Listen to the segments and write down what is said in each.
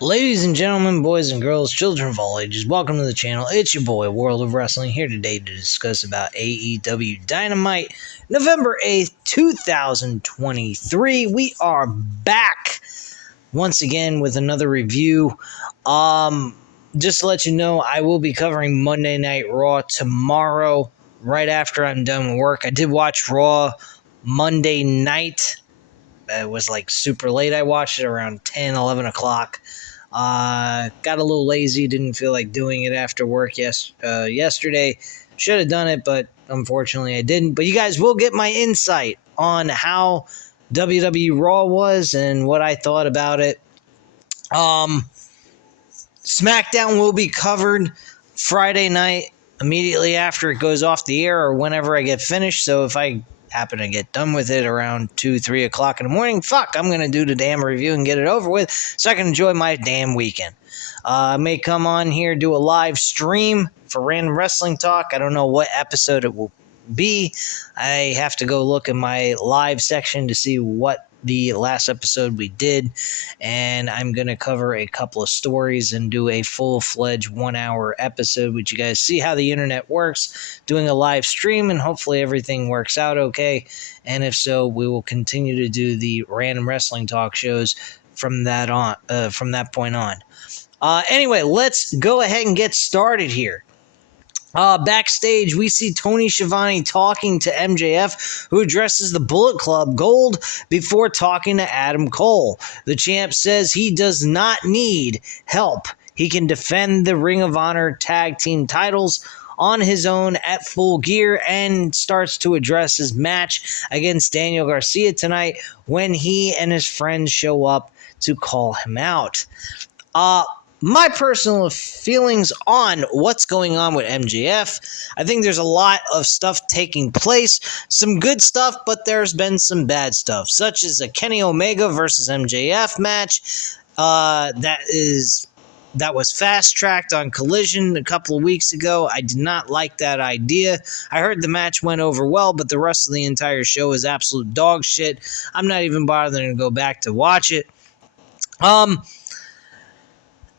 Ladies and gentlemen, boys and girls, children of all ages, welcome to the channel. It's your boy, World of Wrestling, here today to discuss about AEW Dynamite, November 8th, 2023. We are back once again with another review. Just to let you know, I will be covering Monday Night Raw tomorrow, right after I'm done with work. I did watch Raw Monday night. It was like super late. I watched it around 10, 11 o'clock. Got a little lazy, didn't feel like doing it after work yesterday. Should have done it, but unfortunately I didn't. But you guys will get my insight on how WWE Raw was and what I thought about it. SmackDown will be covered Friday night immediately after it goes off the air or whenever I get finished. So if I happen to get done with it around 2, 3 o'clock in the morning, I'm going to do the damn review and get it over with so I can enjoy my damn weekend. I may come on here, do a live stream for Random Wrestling Talk. I don't know what episode it will be. I have to go look in my live section to see what the last episode we did, and I'm going to cover a couple of stories and do a full-fledged 1-hour episode, which you guys see how the internet works, doing a live stream, and hopefully everything works out okay, and if so, we will continue to do the Random Wrestling Talk shows from that point on. Anyway, let's go ahead and get started here. Backstage, we see Tony Schiavone talking to MJF, who addresses the Bullet Club Gold before talking to Adam Cole. The champ says he does not need help. He can defend the Ring of Honor tag team titles on his own at Full Gear, and starts to address his match against Daniel Garcia tonight when he and his friends show up to call him out. My personal feelings on what's going on with MJF, I think there's a lot of stuff taking place, some good stuff, but there's been some bad stuff, such as a Kenny Omega versus MJF match that was fast-tracked on Collision a couple of weeks ago. I did not like that idea. I heard the match went over well, but the rest of the entire show is absolute dog shit. I'm not even bothering to go back to watch it.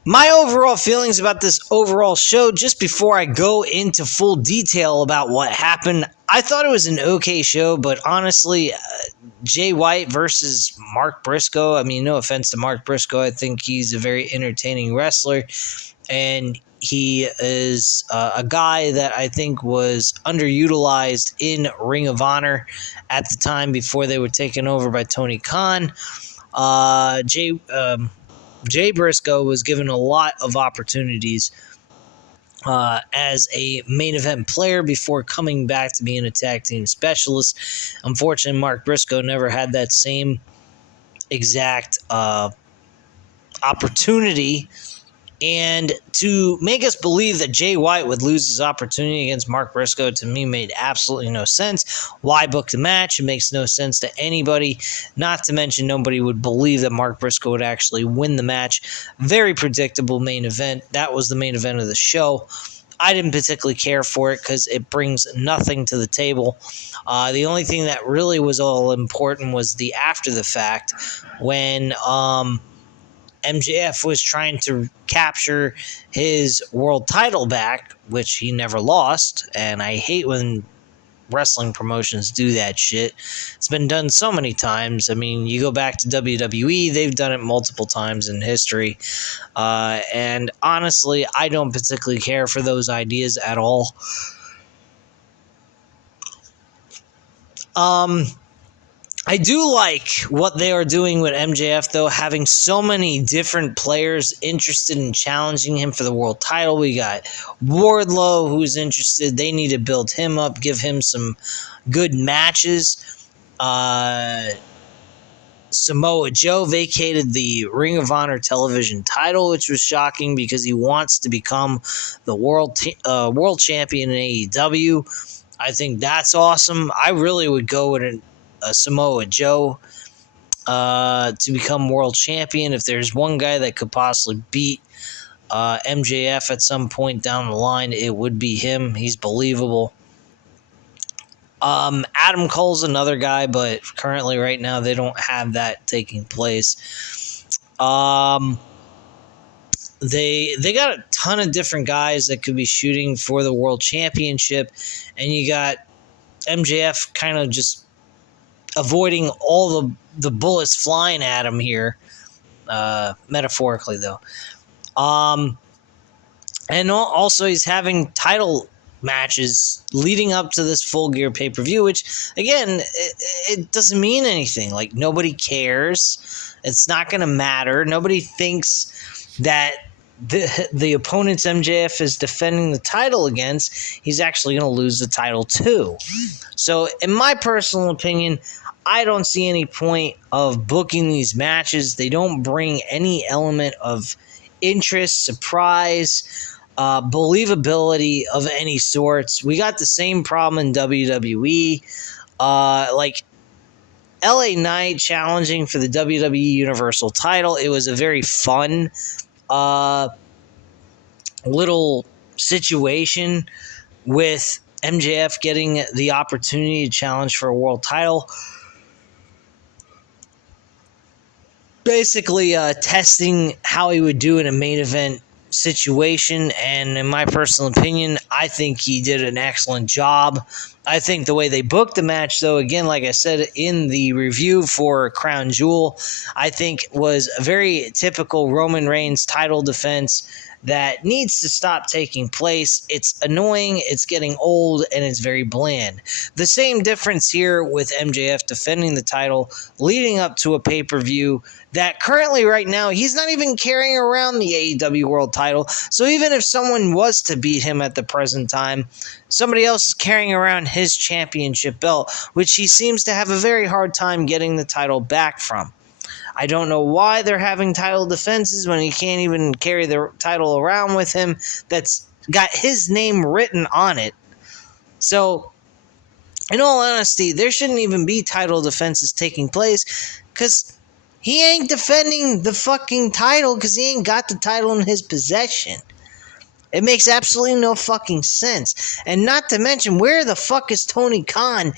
My overall feelings about this overall show, just before I go into full detail about what happened, I thought it was an okay show, but honestly, Jay White versus Mark Briscoe, I mean, no offense to Mark Briscoe, I think he's a very entertaining wrestler, and he is a guy that I think was underutilized in Ring of Honor at the time before they were taken over by Tony Khan. Jay Briscoe was given a lot of opportunities as a main event player before coming back to being a tag team specialist. Unfortunately, Mark Briscoe never had that same exact opportunity. And to make us believe that Jay White would lose his opportunity against Mark Briscoe, to me, made absolutely no sense. Why book the match? It makes no sense to anybody. Not to mention, nobody would believe that Mark Briscoe would actually win the match. Very predictable main event. That was the main event of the show. I didn't particularly care for it because it brings nothing to the table. The only thing that really was all important was the after the fact, when MJF was trying to capture his world title back, which he never lost, and I hate when wrestling promotions do that shit. It's been done so many times. I mean, you go back to WWE, they've done it multiple times in history, and honestly, I don't particularly care for those ideas at all. I do like what they are doing with MJF, though, having so many different players interested in challenging him for the world title. We got Wardlow, who's interested. They need to build him up, give him some good matches. Samoa Joe vacated the Ring of Honor television title, which was shocking because he wants to become the world champion in AEW. I think that's awesome. I really would go with a Samoa Joe to become world champion. If there's one guy that could possibly beat MJF at some point down the line, it would be him. He's believable. Adam Cole's another guy, but currently right now they don't have that taking place. They got a ton of different guys that could be shooting for the world championship, and you got MJF kind of just avoiding all the bullets flying at him here, metaphorically though. And also he's having title matches leading up to this Full Gear pay-per-view, which again, it doesn't mean anything. Like, nobody cares. It's not going to matter. Nobody thinks that the opponents MJF is defending the title against, he's actually going to lose the title too. So in my personal opinion, I don't see any point of booking these matches. They don't bring any element of interest, surprise, believability of any sorts. We got the same problem in WWE. Like LA Knight challenging for the WWE Universal title. It was a very fun little situation with MJF getting the opportunity to challenge for a world title. Basically testing how he would do in a main event situation, and in my personal opinion, I think he did an excellent job. I think the way they booked the match, though, again, like I said in the review for Crown Jewel, I think was a very typical Roman Reigns title defense that needs to stop taking place. It's annoying, it's getting old, and it's very bland. The same difference here with MJF defending the title leading up to a pay-per-view that currently right now he's not even carrying around the AEW World title. So even if someone was to beat him at the present time, somebody else is carrying around his championship belt, which he seems to have a very hard time getting the title back from. I don't know why they're having title defenses when he can't even carry the title around with him that's got his name written on it. So, in all honesty, there shouldn't even be title defenses taking place, because he ain't defending the fucking title because he ain't got the title in his possession. It makes absolutely no fucking sense. And not to mention, where the fuck is Tony Khan,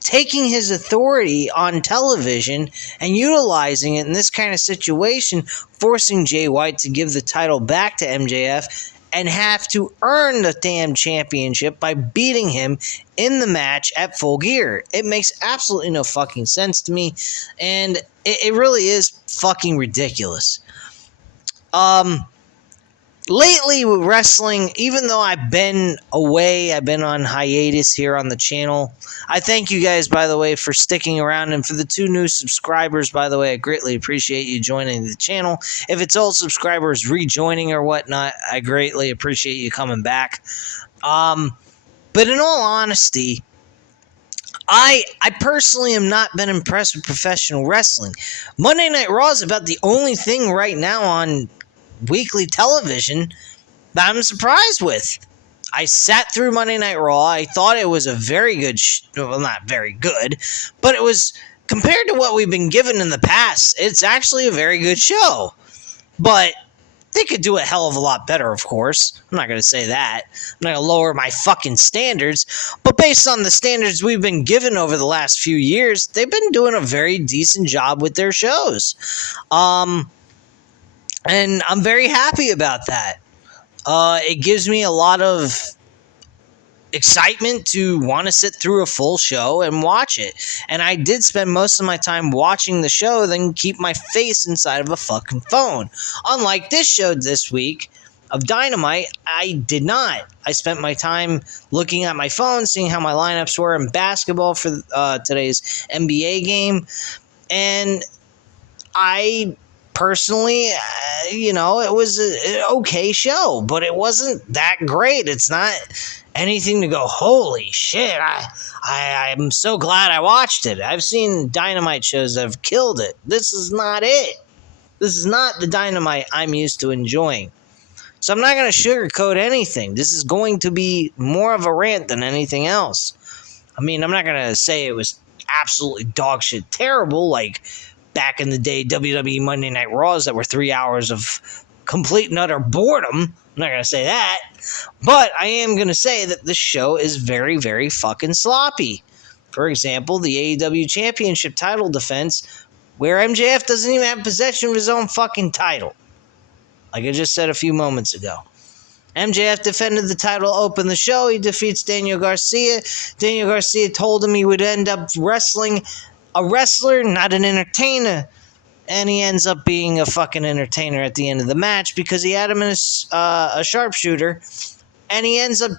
taking his authority on television and utilizing it in this kind of situation, forcing Jay White to give the title back to MJF and have to earn the damn championship by beating him in the match at Full Gear. It makes absolutely no fucking sense to me, and it really is fucking ridiculous. Lately with wrestling, even though I've been away, I've been on hiatus here on the channel. I thank you guys, by the way, for sticking around. And for the 2 new subscribers, by the way, I greatly appreciate you joining the channel. If it's old subscribers rejoining or whatnot, I greatly appreciate you coming back. But in all honesty, I personally have not been impressed with professional wrestling. Monday Night Raw is about the only thing right now on weekly television that I'm surprised with. I sat through Monday Night Raw. I thought it was a very good, well, not very good, but it was, compared to what we've been given in the past, it's actually a very good show. But they could do a hell of a lot better, of course. I'm not going to say that. I'm not going to lower my fucking standards. But based on the standards we've been given over the last few years, they've been doing a very decent job with their shows. And I'm very happy about that. It gives me a lot of excitement to want to sit through a full show and watch it. And I did spend most of my time watching the show, then keep my face inside of a fucking phone. Unlike this show this week of Dynamite, I did not. I spent my time looking at my phone, seeing how my lineups were in basketball for today's NBA game. And I personally, it was an okay show, but it wasn't that great. It's not anything to go, holy shit, I'm so glad I watched it. I've seen Dynamite shows that have killed it. This is not it. This is not the Dynamite I'm used to enjoying. So I'm not going to sugarcoat anything. This is going to be more of a rant than anything else. I mean, I'm not going to say it was absolutely dog shit terrible, like back in the day, WWE Monday Night Raws that were 3 hours of complete and utter boredom. I'm not going to say that. But I am going to say that this show is very, very fucking sloppy. For example, the AEW Championship title defense, where MJF doesn't even have possession of his own fucking title. like I just said a few moments ago. MJF defended the title, opened the show. He defeats Daniel Garcia. Daniel Garcia told him he would end up wrestling a wrestler, not an entertainer. And he ends up being a fucking entertainer at the end of the match because he had him in a sharpshooter. And he ends up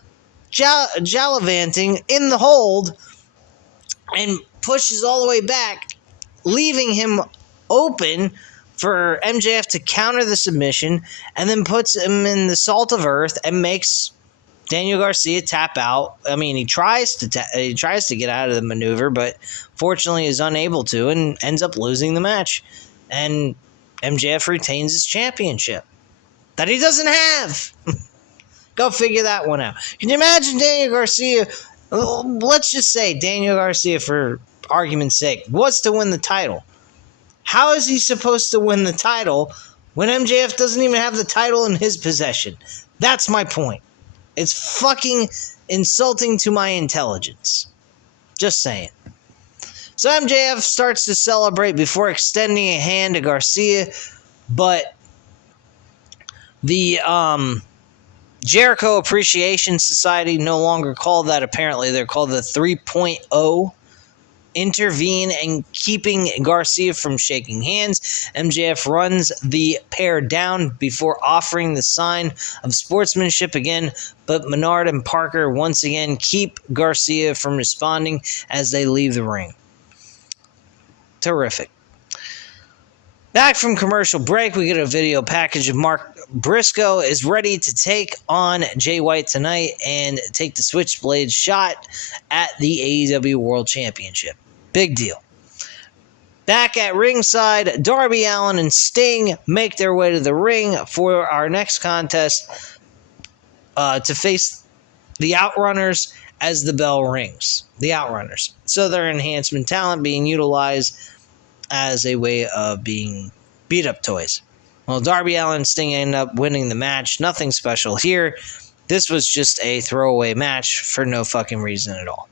jallivanting in the hold and pushes all the way back, leaving him open for MJF to counter the submission, and then puts him in the salt of earth and makes Daniel Garcia tap out. I mean, he tries to get out of the maneuver, but fortunately is unable to and ends up losing the match. And MJF retains his championship that he doesn't have. Go figure that one out. Can you imagine Daniel Garcia? Let's just say Daniel Garcia, for argument's sake, was to win the title. How is he supposed to win the title when MJF doesn't even have the title in his possession? That's my point. It's fucking insulting to my intelligence. Just saying. So MJF starts to celebrate before extending a hand to Garcia, but the Jericho Appreciation Society no longer called that, apparently. They're called the 3.0. Intervene and keeping Garcia from shaking hands. MJF runs the pair down before offering the sign of sportsmanship again, but Menard and Parker once again keep Garcia from responding as they leave the ring. Terrific. Back from commercial break, we get a video package of Mark Briscoe is ready to take on Jay White tonight and take the Switchblade shot at the AEW World Championship. Big deal. Back at ringside, Darby Allin and Sting make their way to the ring for our next contest to face the Outrunners as the bell rings. The Outrunners. So their enhancement talent being utilized as a way of being beat-up toys. Well, Darby Allin and Sting end up winning the match. Nothing special here. This was just a throwaway match for no fucking reason at all.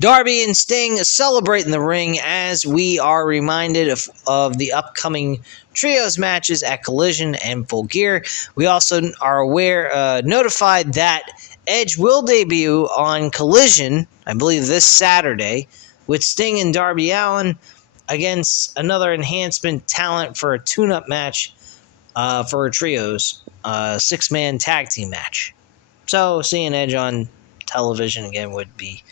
Darby and Sting celebrate in the ring as we are reminded of the upcoming trios matches at Collision and Full Gear. We also are notified that Edge will debut on Collision, I believe this Saturday, with Sting and Darby Allin against another enhancement talent for a tune-up match for a trios 6-man tag team match. So seeing Edge on television again would be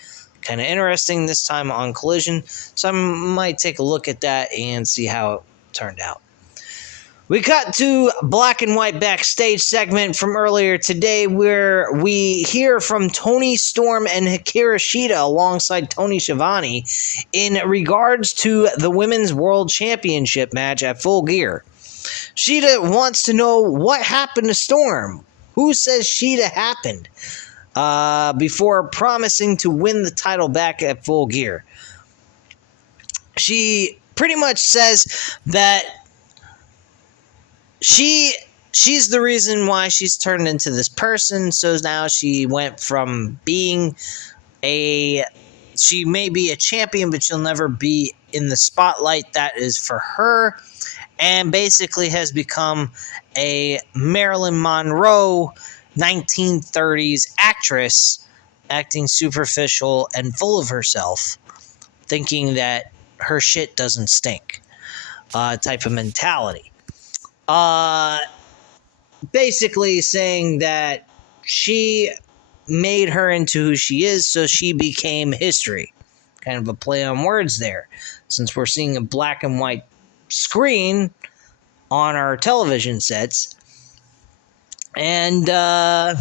kind of interesting, this time on Collision. So I might take a look at that and see how it turned out. We cut to Black and White backstage segment from earlier today where we hear from Tony Storm and Hikaru Shida alongside Tony Schiavone in regards to the Women's World Championship match at Full Gear. Shida wants to know what happened to Storm. Who says Shida happened? Before promising to win the title back at Full Gear. She pretty much says that she's the reason why she's turned into this person. So now she went from being she may be a champion, but she'll never be in the spotlight that is for her, and basically has become a Marilyn Monroe 1930s actress, acting superficial and full of herself, thinking that her shit doesn't stink type of mentality. Basically saying that she made her into who she is, so she became history. Kind of a play on words there, since we're seeing a black and white screen on our television sets. And Taz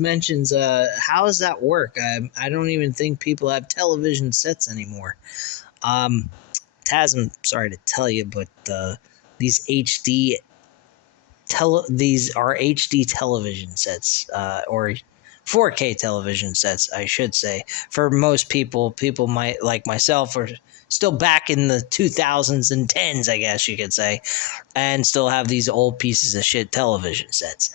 mentions how does that work? I don't even think people have television sets anymore. Taz, I'm sorry to tell you, but these are HD television sets, or 4K television sets, I should say. For most people might, like myself, are still back in the 2000s and 10s, I guess you could say, and still have these old pieces of shit television sets.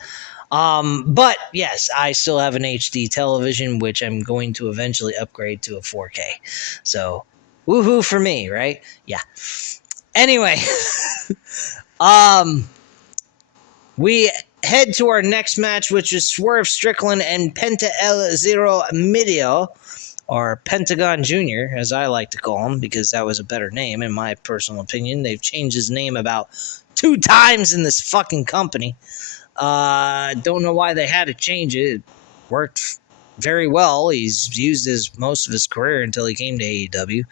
But yes, I still have an HD television, which I'm going to eventually upgrade to a 4K. So, woohoo for me, right? Yeah. Anyway, We head to our next match, which is Swerve Strickland and Penta El Zero Medio, or Pentagon Jr., as I like to call him, because that was a better name, in my personal opinion. They've changed his name about 2 times in this fucking company. Don't know why they had to change it. It worked very well. He's used most of his career until he came to AEW.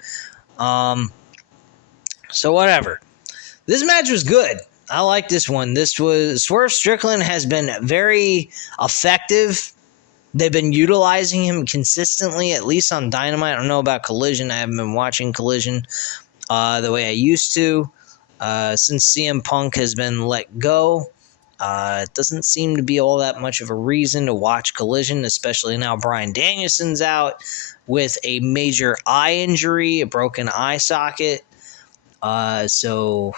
So whatever. This match was good. I like this one. Swerve Strickland has been very effective. They've been utilizing him consistently, at least on Dynamite. I don't know about Collision. I haven't been watching Collision the way I used to. Since CM Punk has been let go, it doesn't seem to be all that much of a reason to watch Collision, especially now Bryan Danielson's out with a major eye injury, a broken eye socket. So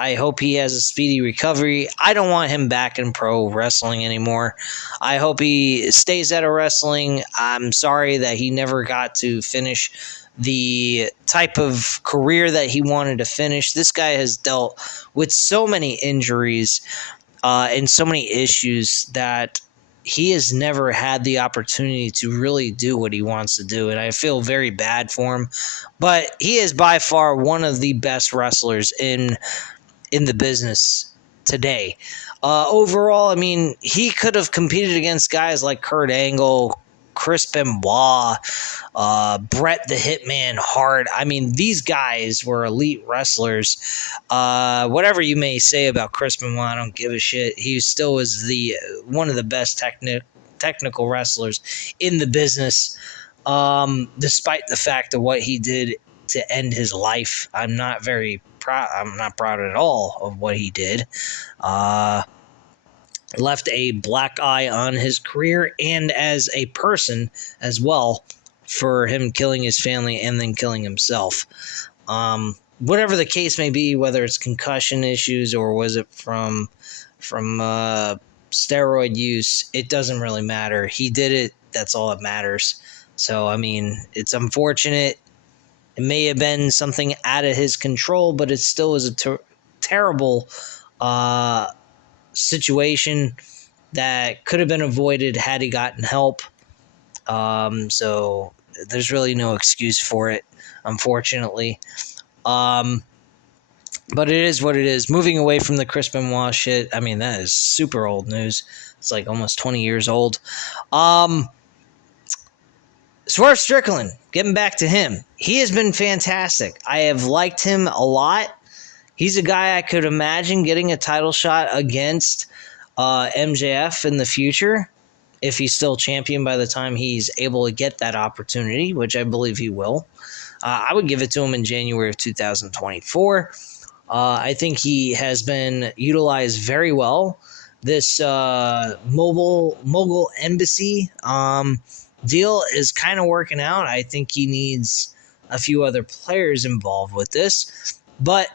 I hope he has a speedy recovery. I don't want him back in pro wrestling anymore. I hope he stays out of wrestling. I'm sorry that he never got to finish the type of career that he wanted to finish. This guy has dealt with so many injuries and so many issues that he has never had the opportunity to really do what he wants to do, and I feel very bad for him. But he is by far one of the best wrestlers in the business today. Overall, I mean, he could have competed against guys like Kurt Angle, Chris Benoit, Bret the Hitman Hart. I mean, these guys were elite wrestlers. Whatever you may say about Chris Benoit, I don't give a shit. He still was one of the best technical wrestlers in the business, despite the fact of what he did to end his life. I'm not proud at all of what he did. Left a black eye on his career and as a person as well, for him killing his family and then killing himself. Whatever the case may be, whether it's concussion issues or was it from steroid use, it doesn't really matter. He did it. That's all that matters. So, I mean, it's unfortunate. It may have been something out of his control, but it still is a terrible situation that could have been avoided had he gotten help. So there's really no excuse for it, unfortunately. But it is what it is. Moving away from the Chris Benoit shit, I mean, that is super old news. It's like almost 20 years old. Swerve Strickland, getting back to him. He has been fantastic. I have liked him a lot. He's a guy I could imagine getting a title shot against MJF in the future, if he's still champion by the time he's able to get that opportunity, which I believe he will. I would give it to him in January of 2024. I think he has been utilized very well. This mogul embassy deal is kind of working out. I think he needs a few other players involved with this, but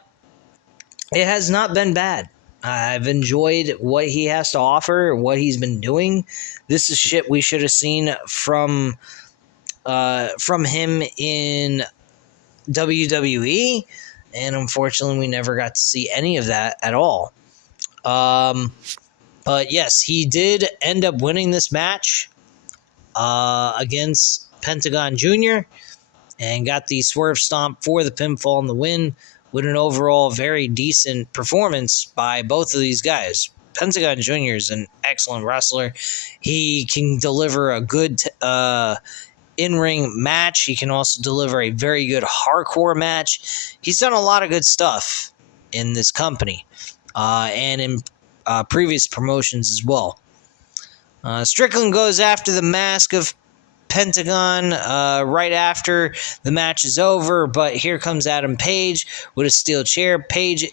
it has not been bad. I've enjoyed what he has to offer, what he's been doing. This is shit we should have seen from him in WWE, and unfortunately we never got to see any of that at all. But yes, he did end up winning this match against Pentagon Jr. and got the swerve stomp for the pinfall and the win, with an overall very decent performance by both of these guys. Pentagon Jr. is an excellent wrestler. He can deliver a good in-ring match. He can also deliver a very good hardcore match. He's done a lot of good stuff in this company and in previous promotions as well. Strickland goes after the mask of Pentagon right after the match is over, but here comes Adam Page with a steel chair. Page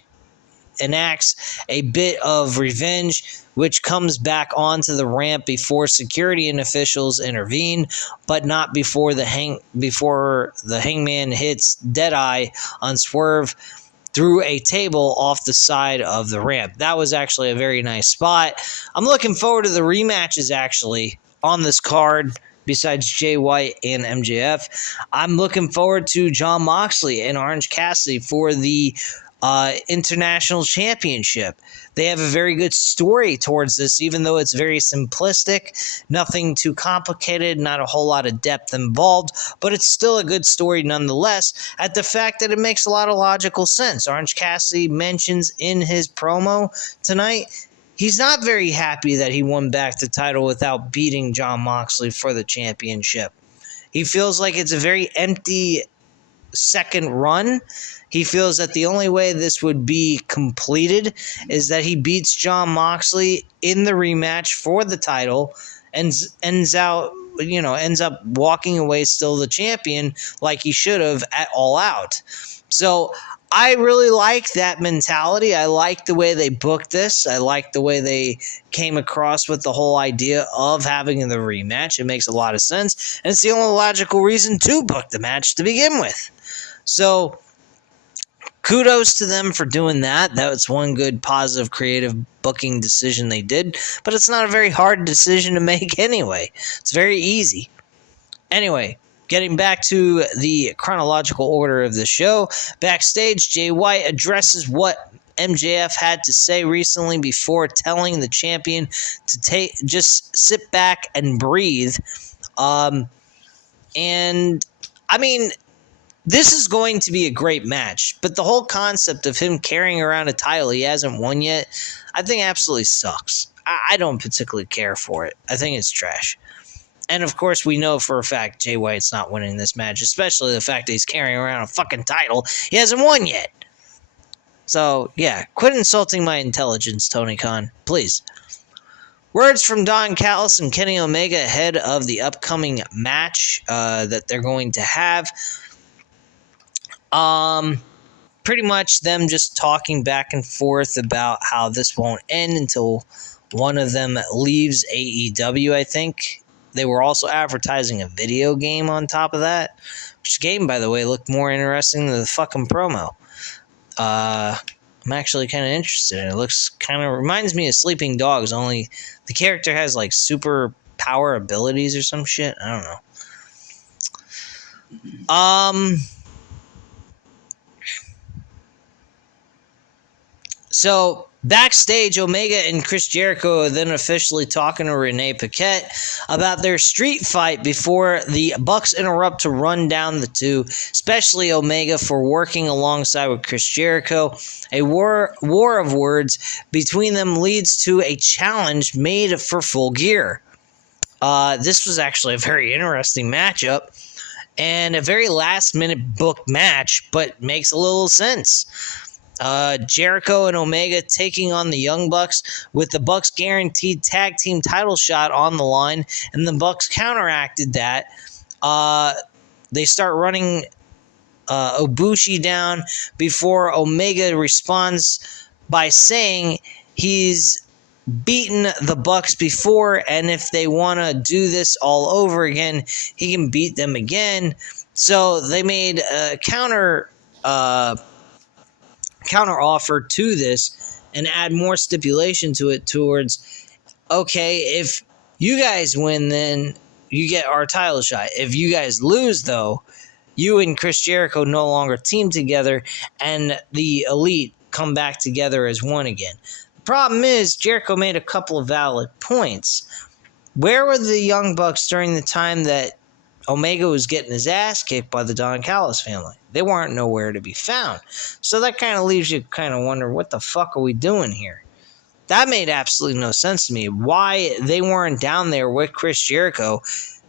enacts a bit of revenge, which comes back onto the ramp before security and officials intervene, but not before the hangman hits Deadeye on Swerve through a table off the side of the ramp. That was actually a very nice spot. I'm looking forward to the rematches actually on this card. Besides Jay White and MJF, I'm looking forward to Jon Moxley and Orange Cassidy for the international championship. They have a very good story towards this, even though it's very simplistic, nothing too complicated, not a whole lot of depth involved, but it's still a good story nonetheless, at the fact that it makes a lot of logical sense. Orange Cassidy mentions in his promo tonight, he's not very happy that he won back the title without beating Jon Moxley for the championship. He feels like it's a very empty second run. He feels that the only way this would be completed is that he beats Jon Moxley in the rematch for the title and ends up walking away still the champion like he should have at All Out. So I really like that mentality. I like the way they booked this. I like the way they came across with the whole idea of having the rematch. It makes a lot of sense, and it's the only logical reason to book the match to begin with. So kudos to them for doing that. That was one good, positive, creative booking decision they did. But it's not a very hard decision to make anyway. It's very easy. Anyway, getting back to the chronological order of the show. Backstage, Jay White addresses what MJF had to say recently before telling the champion to just sit back and breathe. And, I mean, this is going to be a great match, but the whole concept of him carrying around a title he hasn't won yet, I think absolutely sucks. I don't particularly care for it. I think it's trash. And of course, we know for a fact Jay White's not winning this match, especially the fact that he's carrying around a fucking title he hasn't won yet. So, yeah, quit insulting my intelligence, Tony Khan, please. Words from Don Callis and Kenny Omega ahead of the upcoming match that they're going to have. Pretty much them just talking back and forth about how this won't end until one of them leaves AEW, I think. They were also advertising a video game on top of that, which game, by the way, looked more interesting than the fucking promo. I'm actually kind of interested. It looks kind of reminds me of Sleeping Dogs, only the character has like super power abilities or some shit. I don't know. So, backstage, Omega and Chris Jericho are then officially talking to Renee Paquette about their street fight before the Bucks interrupt to run down the two, especially Omega for working alongside with Chris Jericho. A war of words between them leads to a challenge made for Full Gear. This was actually a very interesting matchup and a very last-minute booked match, but makes a little sense. Jericho and Omega taking on the Young Bucks with the Bucks guaranteed tag team title shot on the line, and the Bucks counteracted that. They start running Ibushi down before Omega responds by saying he's beaten the Bucks before, and if they want to do this all over again, he can beat them again. So they made a counter offer to this and add more stipulation to it towards, okay, if you guys win, then you get our title shot. If you guys lose, though, you and Chris Jericho no longer team together, and the Elite come back together as one again. The problem is, Jericho made a couple of valid points. Where were the Young Bucks during the time that Omega was getting his ass kicked by the Don Callis family? They weren't nowhere to be found. So that kind of leaves you kind of wonder, what the fuck are we doing here? That made absolutely no sense to me. Why they weren't down there with Chris Jericho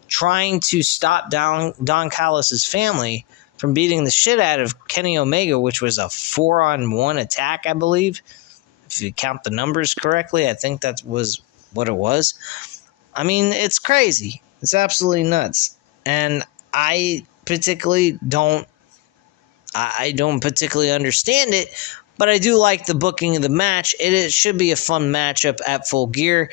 trying to stop Don Callis' family from beating the shit out of Kenny Omega, which was a 4-on-1 attack, I believe. If you count the numbers correctly, I think that was what it was. I mean, it's crazy. It's absolutely nuts. And I don't particularly understand it, but I do like the booking of the match. It should be a fun matchup at Full Gear.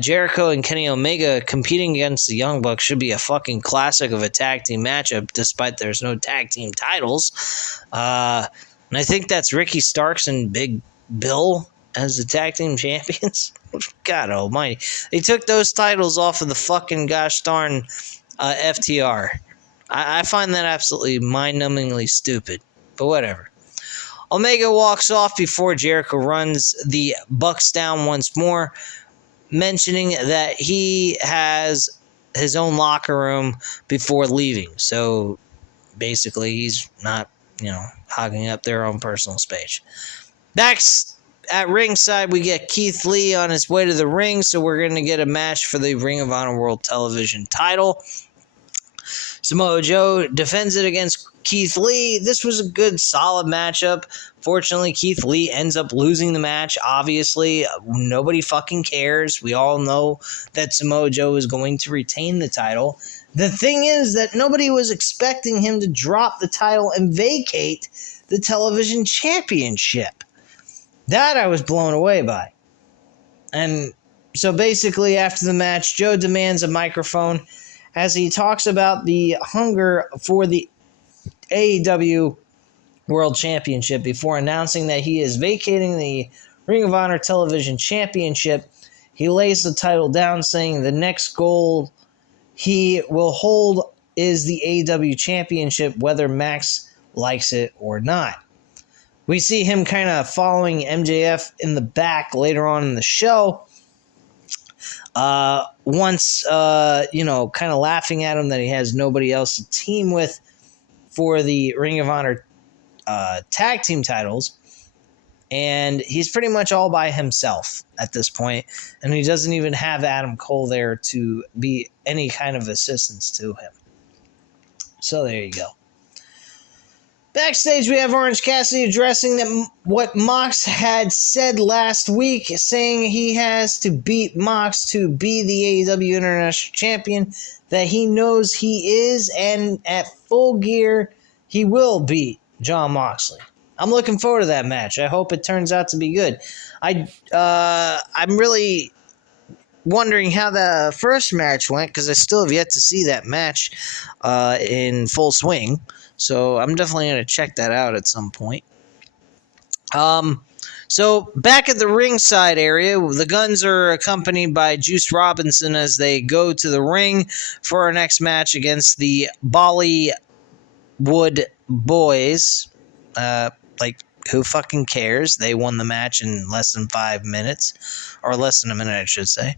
Jericho and Kenny Omega competing against the Young Bucks should be a fucking classic of a tag team matchup, despite there's no tag team titles. And I think that's Ricky Starks and Big Bill as the tag team champions. God almighty. They took those titles off of the fucking gosh darn FTR. I find that absolutely mind-numbingly stupid, but whatever. Omega walks off before Jericho runs the Bucks down once more, mentioning that he has his own locker room before leaving. So basically, he's not, hogging up their own personal space. Back at ringside, we get Keith Lee on his way to the ring, so we're going to get a match for the Ring of Honor World Television title. Samoa Joe defends it against Keith Lee. This was a good, solid matchup. Fortunately, Keith Lee ends up losing the match. Obviously, nobody fucking cares. We all know that Samoa Joe is going to retain the title. The thing is that nobody was expecting him to drop the title and vacate the television championship. That I was blown away by. And so basically, after the match, Joe demands a microphone as he talks about the hunger for the AEW World Championship before announcing that he is vacating the Ring of Honor Television Championship. He lays the title down, saying the next goal he will hold is the AEW Championship, whether Max likes it or not. We see him kind of following MJF in the back later on in the show. Once, kind of laughing at him that he has nobody else to team with for the Ring of Honor tag team titles. And he's pretty much all by himself at this point, and he doesn't even have Adam Cole there to be any kind of assistance to him. So there you go. Backstage, we have Orange Cassidy addressing what Mox had said last week, saying he has to beat Mox to be the AEW International Champion, that he knows he is, and at Full Gear, he will beat Jon Moxley. I'm looking forward to that match. I hope it turns out to be good. I'm really wondering how the first match went, because I still have yet to see that match in full swing. So I'm definitely going to check that out at some point. So back at the ringside area, the Guns are accompanied by Juice Robinson as they go to the ring for our next match against the Bollywood Boys. Who fucking cares? They won the match in less than 5 minutes. Or less than a minute, I should say.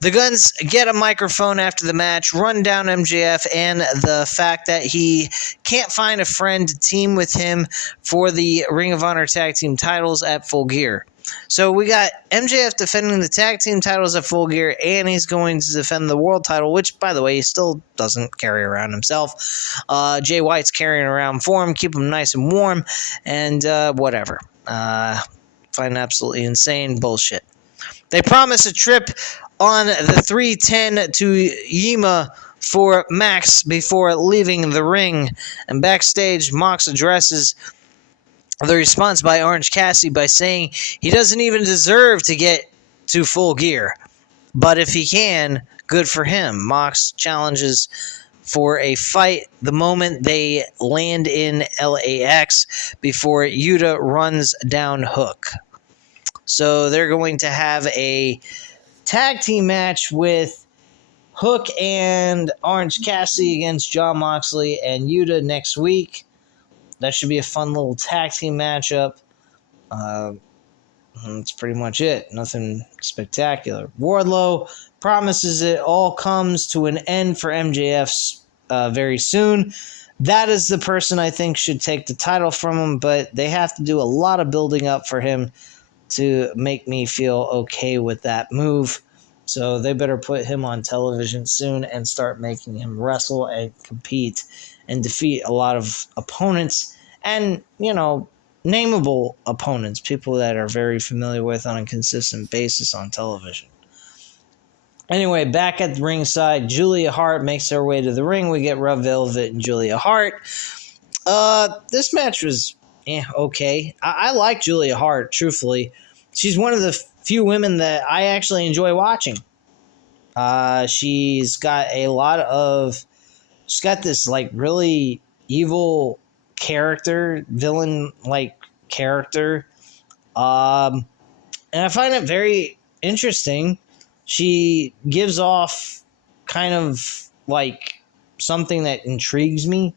The Guns get a microphone after the match, run down MJF, and the fact that he can't find a friend to team with him for the Ring of Honor Tag Team titles at Full Gear. So we got MJF defending the tag team titles at Full Gear, and he's going to defend the world title, which, by the way, he still doesn't carry around himself. Jay White's carrying around for him, keep him nice and warm, and whatever. Find absolutely insane bullshit. They promise a trip on the 310 to Yima for Max before leaving the ring, and backstage, Mox addresses the response by Orange Cassidy by saying he doesn't even deserve to get to Full Gear. But if he can, good for him. Mox challenges for a fight the moment they land in LAX before Yuta runs down Hook. So they're going to have a tag team match with Hook and Orange Cassidy against Jon Moxley and Yuta next week. That should be a fun little tag team matchup. That's pretty much it. Nothing spectacular. Wardlow promises it all comes to an end for MJF very soon. That is the person I think should take the title from him, but they have to do a lot of building up for him to make me feel okay with that move. So they better put him on television soon and start making him wrestle and compete and defeat a lot of opponents and, nameable opponents, people that are very familiar with on a consistent basis on television. Anyway, back at the ringside, Julia Hart makes her way to the ring. We get Red Velvet and Julia Hart. This match was okay. I like Julia Hart, truthfully. She's one of the few women that I actually enjoy watching. She's got this really evil character, villain-like character. And I find it very interesting. She gives off kind of something that intrigues me.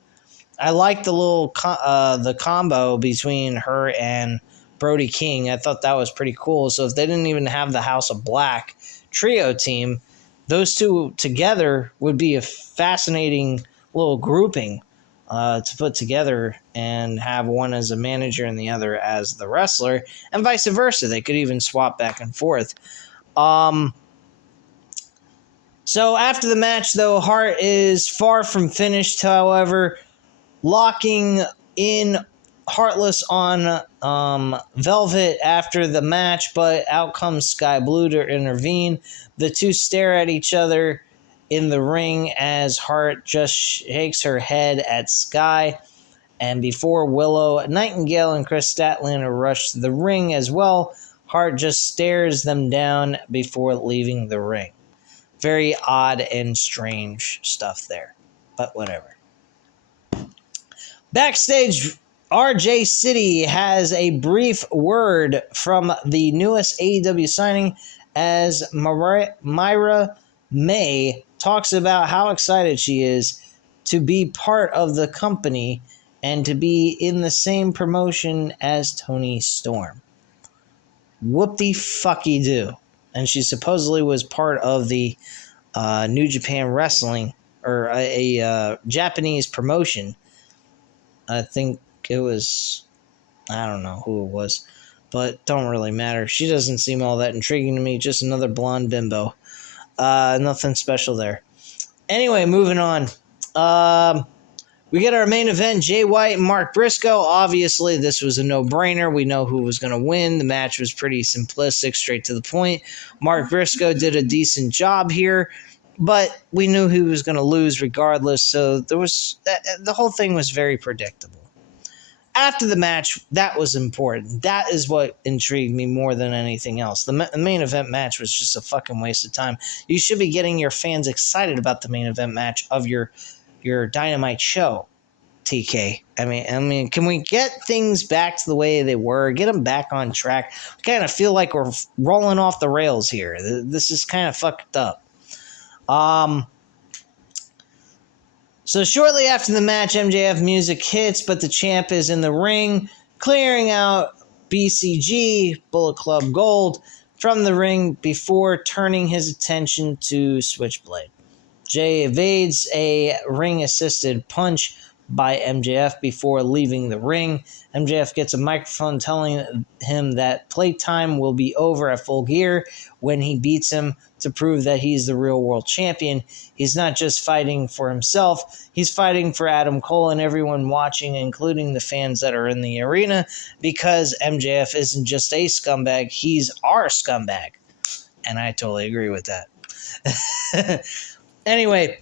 I like the little the combo between her and Brody King. I thought that was pretty cool. So if they didn't even have the House of Black trio team, those two together would be a fascinating little grouping to put together and have one as a manager and the other as the wrestler, and vice versa. They could even swap back and forth. So after the match, though, Hart is far from finished, however, locking in Heartless on Velvet after the match, but out comes Sky Blue to intervene. The two stare at each other in the ring as Hart just shakes her head at Sky. And before Willow Nightingale and Chris Statlander rush to the ring as well, Hart just stares them down before leaving the ring. Very odd and strange stuff there, but whatever. Backstage, RJ City has a brief word from the newest AEW signing as Myra May talks about how excited she is to be part of the company and to be in the same promotion as Toni Storm. Whoop-de-fucky-do. And she supposedly was part of the New Japan Wrestling, or a Japanese promotion. I think it was, I don't know who it was, but don't really matter. She doesn't seem all that intriguing to me, just another blonde bimbo. Nothing special there. Anyway, moving on. We get our main event, Jay White and Mark Briscoe. Obviously, this was a no-brainer. We know who was going to win. The match was pretty simplistic, straight to the point. Mark Briscoe did a decent job here, but we knew he was going to lose regardless, so the whole thing was very predictable. After the match, that was important. That is what intrigued me more than anything else. The main event match was just a fucking waste of time. You should be getting your fans excited about the main event match of your Dynamite show, TK. I mean, can we get things back to the way they were? Get them back on track. I kind of feel like we're rolling off the rails here. This is kind of fucked up. So shortly after the match, MJF music hits, but the champ is in the ring, clearing out BCG, Bullet Club Gold, from the ring before turning his attention to Switchblade. Jay evades a ring-assisted punch by MJF before leaving the ring. MJF gets a microphone telling him that playtime will be over at Full Gear when he beats him to prove that he's the real world champion. He's not just fighting for himself, he's fighting for Adam Cole and everyone watching, including the fans that are in the arena, because MJF isn't just a scumbag, he's our scumbag. And I totally agree with that. Anyway,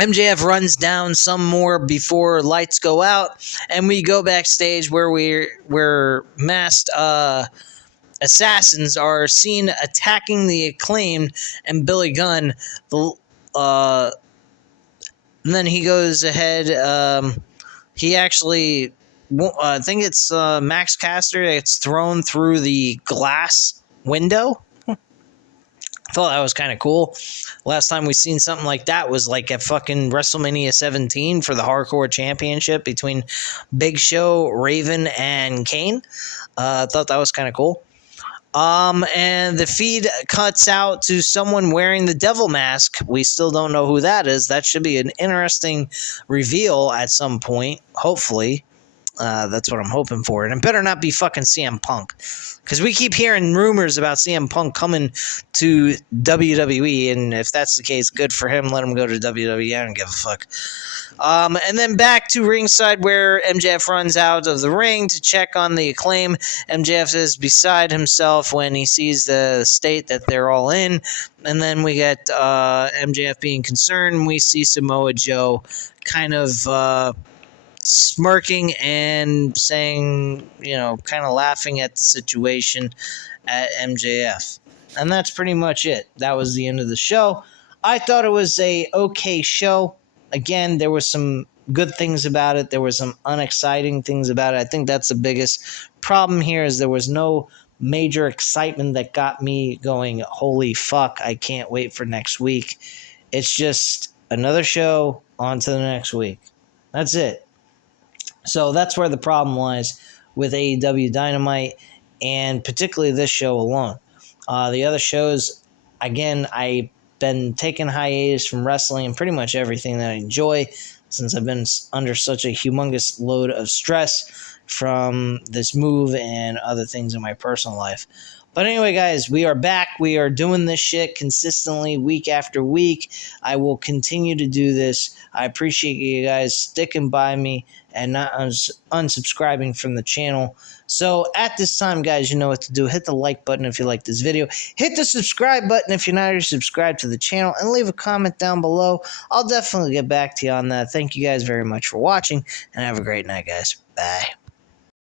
MJF runs down some more before lights go out, and we go backstage where masked assassins are seen attacking the Acclaimed and Billy Gunn. And then he goes ahead. He actually, I think it's Max Caster gets thrown through the glass window. I thought that was kind of cool. Last time we seen something like that was like at fucking WrestleMania 17 for the Hardcore Championship between Big Show, Raven, and Kane. I thought that was kind of cool. And the feed cuts out to someone wearing the devil mask. We still don't know who that is. That should be an interesting reveal at some point, hopefully. That's what I'm hoping for. And it better not be fucking CM Punk. Because we keep hearing rumors about CM Punk coming to WWE. And if that's the case, good for him. Let him go to WWE. I don't give a fuck. And then back to ringside where MJF runs out of the ring to check on the Acclaim. MJF is beside himself when he sees the state that they're all in. And then we get MJF being concerned. We see Samoa Joe kind of smirking and saying, kind of laughing at the situation at MJF. And that's pretty much it. That was the end of the show. I thought it was a okay show. Again, there were some good things about it. There were some unexciting things about it. I think that's the biggest problem here is there was no major excitement that got me going, holy fuck, I can't wait for next week. It's just another show, on to the next week. That's it. So that's where the problem lies with AEW Dynamite, and particularly this show alone. The other shows, again, I've been taking hiatus from wrestling and pretty much everything that I enjoy, since I've been under such a humongous load of stress from this move and other things in my personal life. But anyway, guys, we are back. We are doing this shit consistently week after week. I will continue to do this. I appreciate you guys sticking by me and not unsubscribing from the channel. So at this time, guys, you know what to do. Hit the like button if you like this video. Hit the subscribe button if you're not already subscribed to the channel. And leave a comment down below. I'll definitely get back to you on that. Thank you guys very much for watching. And have a great night, guys. Bye.